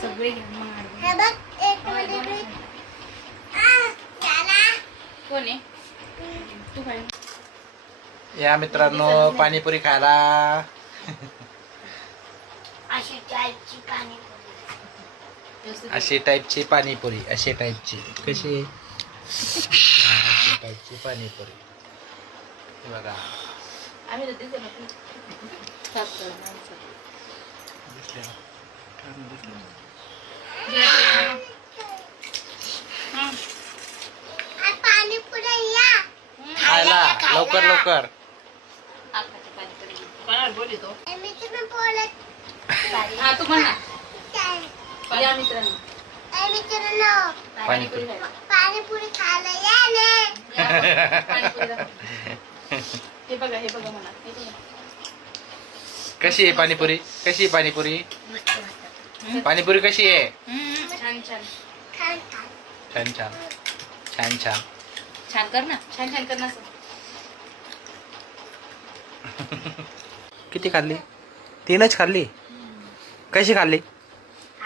सगळे घ्या मग हे बघ एक मिनिट कोण आहे तू काय या मित्रांनो पाणीपुरी खायला. अशी टाईपची पाणीपुरी. अशी टाईपची पाणीपुरी. अशी टाईपची कशी अशी टाईपची पाणीपुरी बघा. आम्ही तर दिसत पाणीपुरी या खायला लवकर लवकर. कोणाला बोलतो मी तुम्ही बोलत हा तू म्हण ना काय या मित्रांनो मित्रांनो पाणीपुरी खायला. पाणीपुरी खायला या ना. या, पाणीपुरी दाखव. हे बघा म्हणा हे बघा. कशी आहे पाणीपुरी? कशी आहे पाणीपुरी? मस्त मस्त पाणीपुरी कशी आहे? छान छान छान छान. छान छान छान छान. छान कर ना छान कर ना असं. किती खाल्ली? 3च खाल्ली. कशी खाल्ली?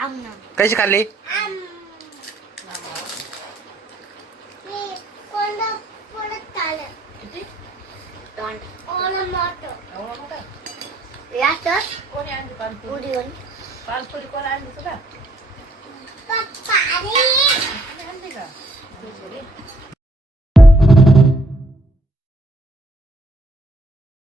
आम ना. कशी खाल्ली? मी कोणता परत चालेल. किती तोंड ओलं मोठं. एवढा मोठा याचं कोणी आणली पाणीपुरी? उडीवन. पाणीपुरी कोण आणली तुला? पप्पा रे. आणली का?